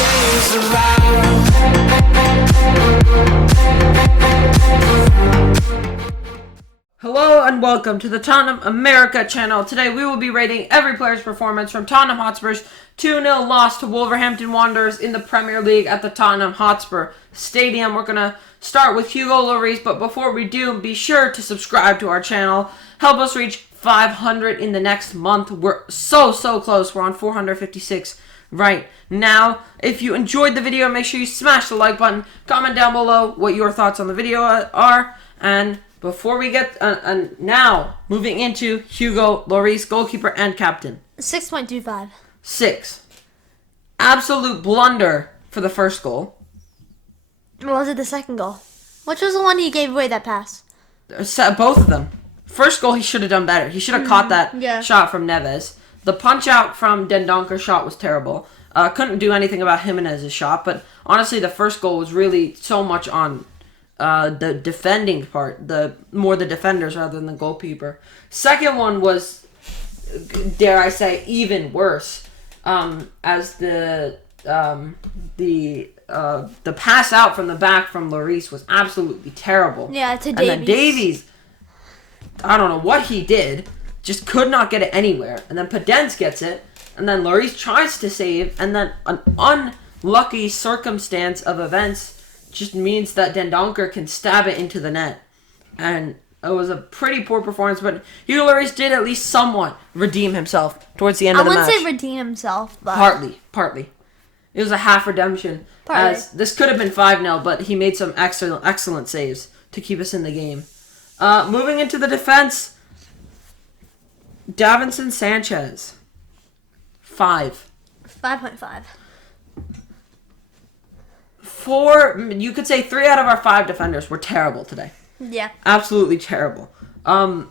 days around. Hello and welcome to the Tottenham America channel. Today we will be rating every player's performance from Tottenham Hotspur's 2-0 loss to Wolverhampton Wanderers in the Premier League at the Tottenham Hotspur Stadium. We're going to start with Hugo Lorries, but before we do, be sure to subscribe to our channel. Help us reach 500 in the next month. We're so close. We're on 456 right now. If you enjoyed the video, make sure you smash the like button. Comment down below what your thoughts on the video are. And before we get, now, moving into Hugo Lorries, goalkeeper and captain. 6.25. 6. Absolute blunder for the first goal. Or was it the second goal? Which was the one he gave away that pass? Both of them. First goal, he should have done better. He should have caught that shot from Neves. The punch out from Dendoncker's shot was terrible. Couldn't do anything about Jimenez's shot, but honestly, the first goal was really so much on the defending part, the defenders rather than the goalkeeper. Second one was, dare I say, even worse, as the pass out from the back from Lorries was absolutely terrible. Yeah, to Davies. And then Davies, I don't know what he did, just could not get it anywhere. And then Podence gets it, and then Lorries tries to save, and then an unlucky circumstance of events just means that Dendoncker can stab it into the net. And it was a pretty poor performance, but Hugo Lorries did at least somewhat redeem himself towards the end of the match. I wouldn't say redeem himself, but Partly. It was a half redemption. As this could have been 5-0, but he made some excellent saves to keep us in the game. Moving into the defense, Davinson Sanchez. 5. 5.5. 4, you could say 3 out of our 5 defenders were terrible today. Yeah. Absolutely terrible. Davinson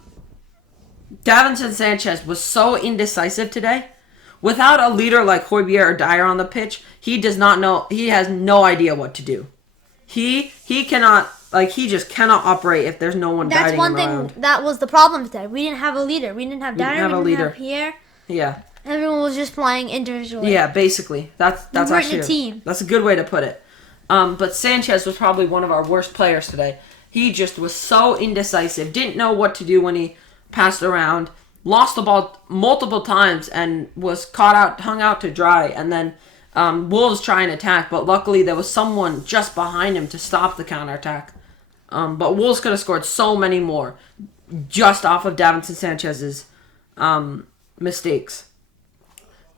Sanchez was so indecisive today. Without a leader like Hojbjerg or Dyer on the pitch, he does not know, he has no idea what to do. He cannot, he just cannot operate if there's no one guiding him around. That's one thing that was the problem today. We didn't have a leader. We didn't have Dyer, we didn't have Pierre. Yeah. Everyone was just playing individually. Yeah, basically. That's actually a team. That's a good way to put it. But Sanchez was probably one of our worst players today. He just was so indecisive, didn't know what to do when he passed around, lost the ball multiple times, and was hung out to dry. And then Wolves try and attack, but luckily there was someone just behind him to stop the counterattack. But Wolves could have scored so many more just off of Davinson Sanchez's mistakes.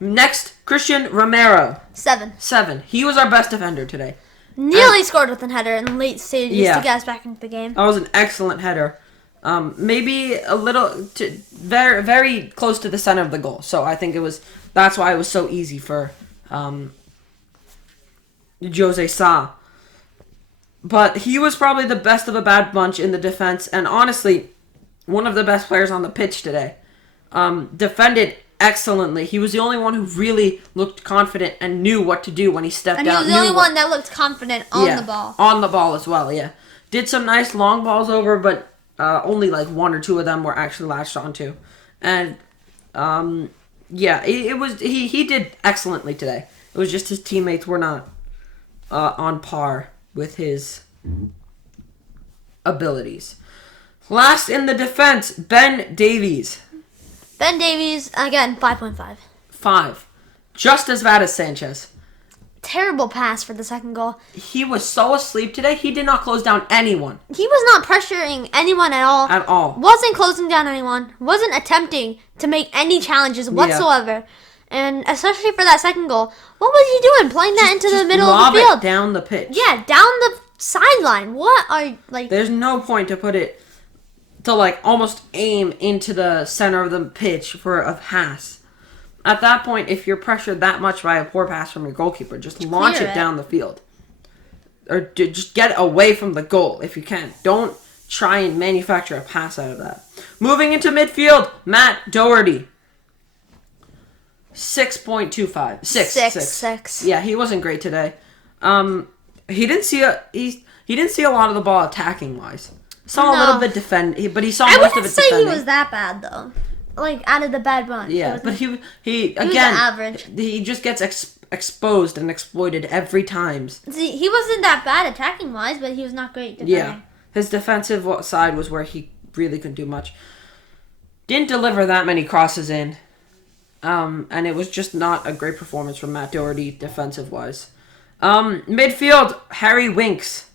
Next, Christian Romero. 7. 7. He was our best defender today. Nearly scored with a header in the late stages to get us back into the game. That was an excellent header. Maybe a little, very, very close to the center of the goal. So I think that's why it was so easy for Jose Sa. But he was probably the best of a bad bunch in the defense, and honestly, one of the best players on the pitch today. Defended excellently. He was the only one who really looked confident and knew what to do when he stepped out. And he was the only one that looked confident on the ball. On the ball as well, yeah. Did some nice long balls over, but only 1 or 2 of them were actually latched onto. And he did excellently today. It was just his teammates were not on par with his abilities. Last in the defense, Ben Davies. Ben Davies, again, 5.5. 5. Just as bad as Sanchez. Terrible pass for the second goal. He was so asleep today, he did not close down anyone. He was not pressuring anyone at all. At all. Wasn't closing down anyone. Wasn't attempting to make any challenges whatsoever. Yeah. And especially for that second goal, what was he doing? Playing that into the middle of the field. It down the pitch. Yeah, down the sideline. What are, There's no point to put it to almost aim into the center of the pitch for a pass. At that point, if you're pressured that much by a poor pass from your goalkeeper, just launch it down the field. Or just get away from the goal if you can. Don't try and manufacture a pass out of that. Moving into midfield, Matt Doherty. 6.25. 6. Yeah, he wasn't great today. He didn't see a lot of the ball attacking wise. Saw a little bit but he saw most of it defending. I wouldn't say he was that bad though. like out of the bad bunch. Yeah, but he was again, average. he just gets exposed and exploited every time. See, he wasn't that bad attacking wise, but he was not great defending. Yeah, his defensive side was where he really couldn't do much. Didn't deliver that many crosses in, and it was just not a great performance from Matt Doherty defensive wise. Midfield, Harry Winks,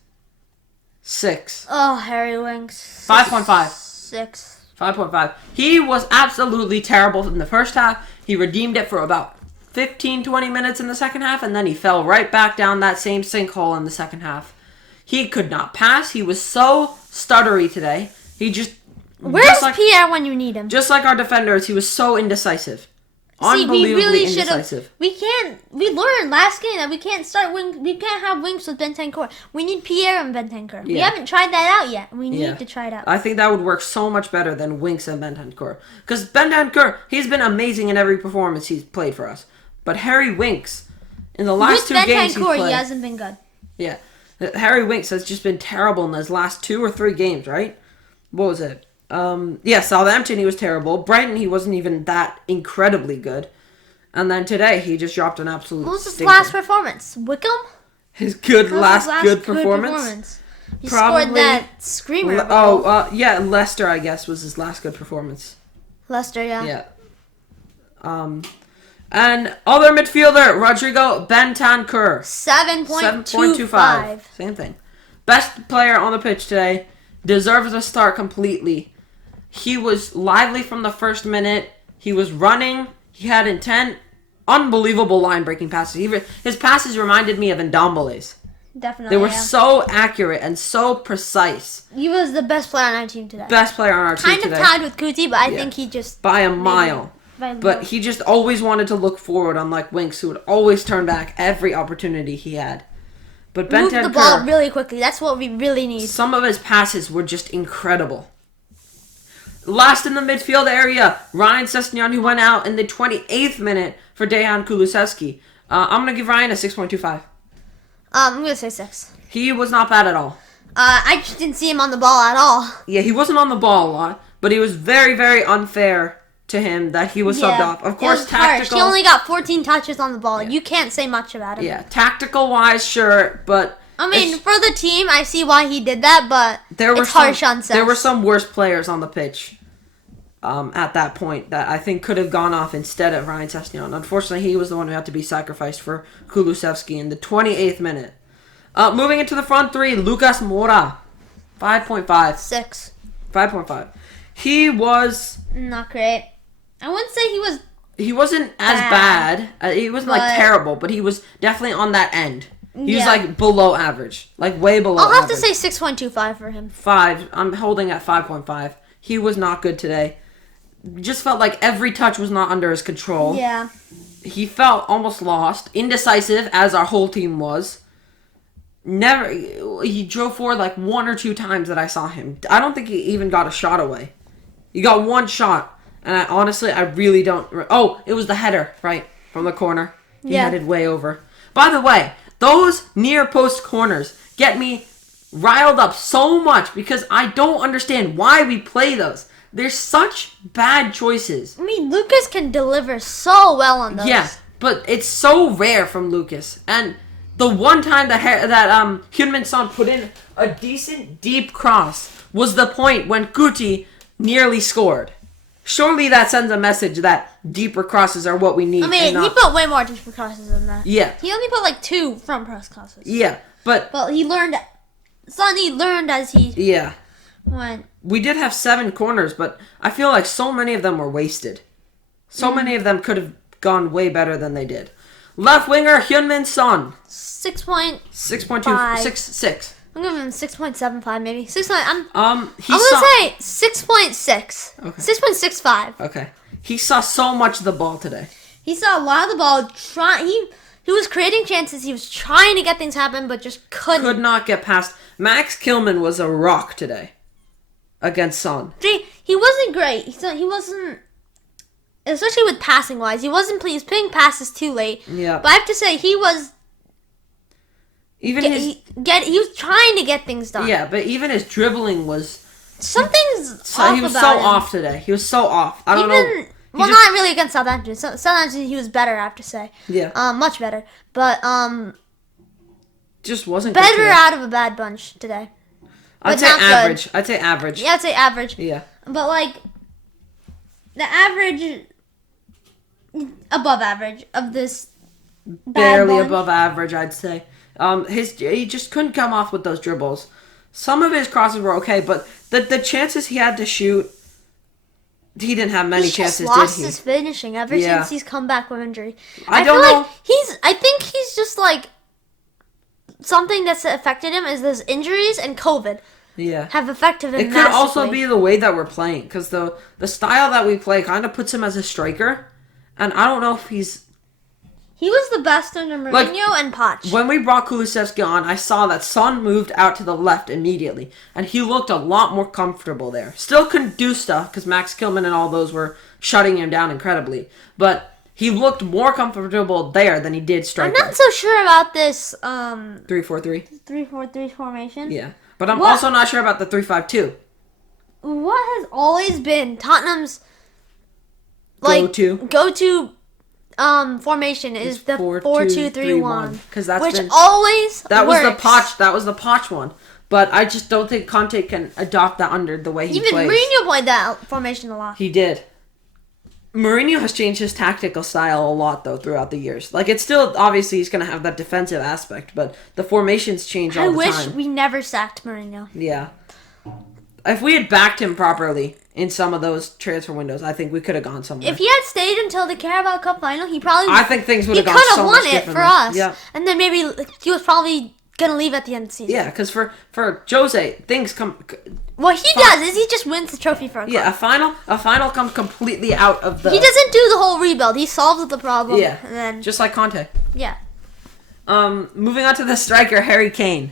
6. Oh, Harry Winks. 5.5. 6. 5.5. He was absolutely terrible in the first half. He redeemed it for about 15-20 minutes in the second half, and then he fell right back down that same sinkhole in the second half. He could not pass. He was so stuttery today. He just... Where's Pierre when you need him? Just like our defenders, he was so indecisive. See, we really should indecisive. have. We learned last game that we can't start wing. We can't have Winks with Bentancur. We need Pierre and Bentancur. We haven't tried that out yet. We need to try it out. I think that would work so much better than Winks and Bentancur. Because Bentancur, he's been amazing in every performance he's played for us. But Harry Winks, in the last 2 games he's played, he hasn't been good. Yeah, Harry Winks has just been terrible in his last 2 or 3 games. Right? What was it? Southampton, he was terrible. Brighton, he wasn't even that incredibly good. And then today, he just dropped an absolute What was his stinker. last performance? Wickham? His last good performance? He scored that screamer. Leicester, I guess, was his last good performance. Leicester, yeah. Yeah. And other midfielder, Rodrigo Bentancur. 7.25. Same thing. Best player on the pitch today. Deserves a start completely. He was lively from the first minute. He was running. He had intent. Unbelievable line-breaking passes. His passes reminded me of Ndombele's. Definitely, They were so accurate and so precise. He was the best player on our team today. Best player on our team today. Kind of tied with Kuti, but I think he just... By a mile. But he just always wanted to look forward, unlike Winks, who would always turn back every opportunity he had. But Move Bentancur, the ball really quickly. That's what we really need. Some of his passes were just incredible. Last in the midfield area, Ryan Cesnian, who went out in the 28th minute for Dehan Kuluszevsky. I'm going to give Ryan a 6.25. I'm going to say 6. He was not bad at all. I just didn't see him on the ball at all. Yeah, he wasn't on the ball a lot, but he was very, very unfair to him that he was subbed off. Of course, tactical. He only got 14 touches on the ball. Yeah. You can't say much about him. Yeah, tactical-wise, sure, but... I mean, for the team, I see why he did that, but it's harsh on Cesc. There were some worse players on the pitch at that point that I think could have gone off instead of Ryan Cesnian. Unfortunately, he was the one who had to be sacrificed for Kuluszevsky in the 28th minute. Moving into the front three, Lucas Mora, 5.5. 6. 5.5. He was... Not great. I wouldn't say he was... He wasn't as bad. He wasn't, terrible, but he was definitely on that end. He was, below average. Way below average. I'll have to say 6.25 for him. 5. I'm holding at 5.5. He was not good today. Just felt like every touch was not under his control. Yeah. He felt almost lost. Indecisive, as our whole team was. He drove forward 1 or 2 times that I saw him. I don't think he even got a shot away. He got 1 shot. And I really don't... Oh, it was the header, right, from the corner. He headed way over. By the way, those near post corners get me riled up so much because I don't understand why we play those. They're such bad choices. I mean, Lucas can deliver so well on those. Yeah, but it's so rare from Lucas. And the one time that Heung-min Son put in a decent deep cross was the point when Kuti nearly scored. Surely that sends a message that deeper crosses are what we need. I mean, he put way more deeper crosses than that. Yeah. He only put 2 front press crosses. Yeah, but... Well, he learned as he went. We did have 7 corners, but I feel like so many of them were wasted. So many of them could have gone way better than they did. Left winger, Heung-min Son. 6.2. 6.6. I'm giving him 6.75 maybe. 6. I'm gonna say 6.6. Okay. 6.65. Okay. He saw so much of the ball today. He saw a lot of the ball. He was creating chances. He was trying to get things happen, but just couldn't. Could not get past. Max Kilman was a rock today against Son. He wasn't great. He wasn't, especially with passing wise. He was playing passes too late. Yeah. But I have to say he was. He was trying to get things done. Yeah, but even his dribbling was Something's So off he was about so him. off today. He was so off. I don't know. Well, not really against Southampton. Southampton, he was better, I have to say. Yeah. Much better. But, just wasn't good better today. out of a bad bunch today. I'd say not good. average. I'd say average. Yeah, I'd say average. Yeah. But, like, the average, above average of this bad Barely bunch. above average, I'd say. He just couldn't come off with those dribbles. Some of his crosses were okay, but the chances he had to shoot, he didn't have many chances, He's just lost did he? his finishing ever Yeah. since he's come back from injury. I feel don't know. like I think he's just like something that's affected him is those injuries and COVID Yeah. have affected him. It could also massively. be the way that we're playing, because the style that we play kind of puts him as a striker, and I don't know if he's... He was the best under Mourinho and Poch. When we brought Kuluszevsky on, I saw that Son moved out to the left immediately, and he looked a lot more comfortable there. Still couldn't do stuff, because Max Kilman and all those were shutting him down incredibly, but he looked more comfortable there than he did I'm striker. not so sure about this 3-4-3? 3-4-3 formation. Yeah. But I'm What? also not sure about the 3-5-2. What has always been Tottenham's go-to formation is the 4-2-3-1, because that's which been always that was works. the Poch one. But I just don't think Conte can adopt that under the way he Even plays. Mourinho played that formation a lot. He did. Mourinho has changed his tactical style a lot, though, throughout the years. Like, it's still, obviously, he's going to have that defensive aspect, but the formations change all the time. I wish we never sacked Mourinho. Yeah. If we had backed him properly in some of those transfer windows, I think we could have gone somewhere. If he had stayed until the Carabao Cup final, he probably I think things would he have could gone have so won much it differently. for us. Yeah. And then maybe he was probably going to leave at the end of the season. Yeah, because for Jose, things come... What he does is he just wins the trophy for a club. Yeah, a final comes completely out of the... He doesn't do the whole rebuild. He solves the problem. Yeah, And then, just like Conte. yeah. Moving on to the striker, Harry Kane.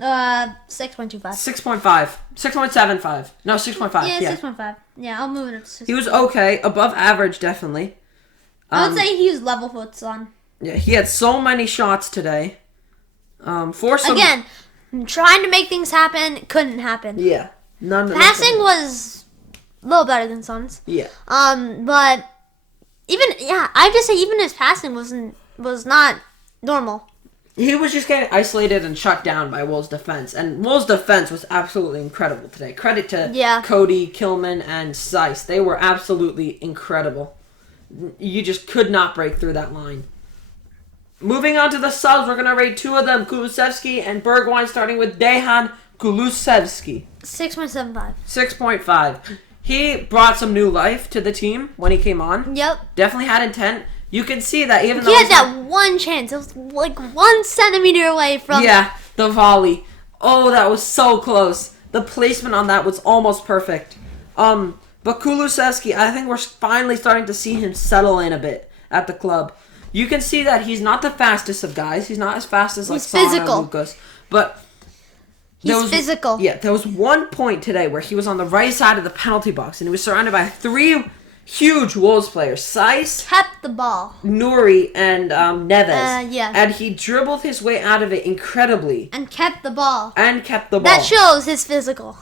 6.25. 6.5. 6.75. No, 6.5. Yeah, 6.5. Yeah, I'll move it up to 6. He was okay. Above average, definitely. I would say he was level with Son. Yeah, he had so many shots today. For some... Again, trying to make things happen, couldn't happen. Yeah. Passing was a little better than Son's. Yeah. But I have to say, even his passing was not normal. He was just getting isolated and shut down by Wolves' defense. And Wolves' defense was absolutely incredible today. Credit to Cody, Kilman, and Zeiss. They were absolutely incredible. You just could not break through that line. Moving on to the subs, we're going to rate two of them, Kuluszevsky and Bergwijn, starting with Dehan Kuluszevsky. 6.75. 6.5. He brought some new life to the team when he came on. Yep. Definitely had intent. You can see that even though He had that one chance. It was like 1 centimeter away from... Yeah, the volley. Oh, that was so close. The placement on that was almost perfect. But Kuluszevsky, I think we're finally starting to see him settle in a bit at the club. You can see that he's not the fastest of guys. He's not as fast as like Son or Lucas. But he's physical. Yeah, there was one point today where he was on the right side of the penalty box and he was surrounded by 3 huge Wolves players. Saiss, Kept the ball. Nuri, and Neves. Yeah. And he dribbled his way out of it incredibly. And kept the ball. That shows his physical.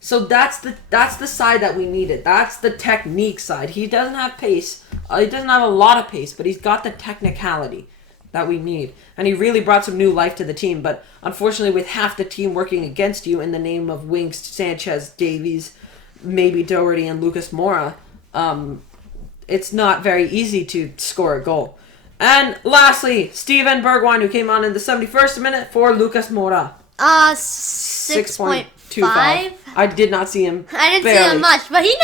So that's the side that we needed. That's the technique side. He doesn't have pace. He doesn't have a lot of pace, but he's got the technicality that we need. And he really brought some new life to the team. But unfortunately, with half the team working against you in the name of Winks, Sanchez, Davies, maybe Doherty, and Lucas Mora, it's not very easy to score a goal. And lastly, Steven Bergwijn, who came on in the 71st minute for Lucas Mora. 6.25. I did not see him. I didn't barely. see him much, but he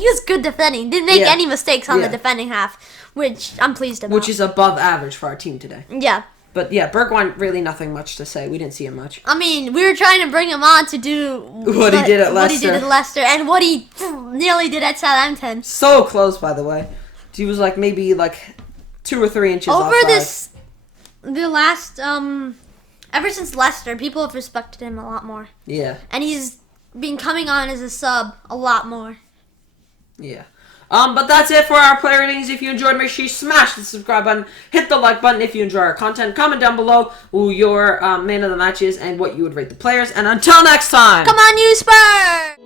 was good defending. Didn't make any mistakes on the defending half, which I'm pleased about. Which is above average for our team today. Yeah. But yeah, Bergwijn, really nothing much to say. We didn't see him much. I mean, we were trying to bring him on to do what he did at Leicester, and what he nearly did at Southampton. So close, by the way. He was maybe 2 or 3 inches offside. The last ever since Leicester, people have respected him a lot more. Yeah. And he's been coming on as a sub a lot more. Yeah. But that's it for our player ratings. If you enjoyed, make sure you smash the subscribe button, hit the like button if you enjoy our content. Comment down below who your man of the match is and what you would rate the players. And until next time. Come on, you Spurs!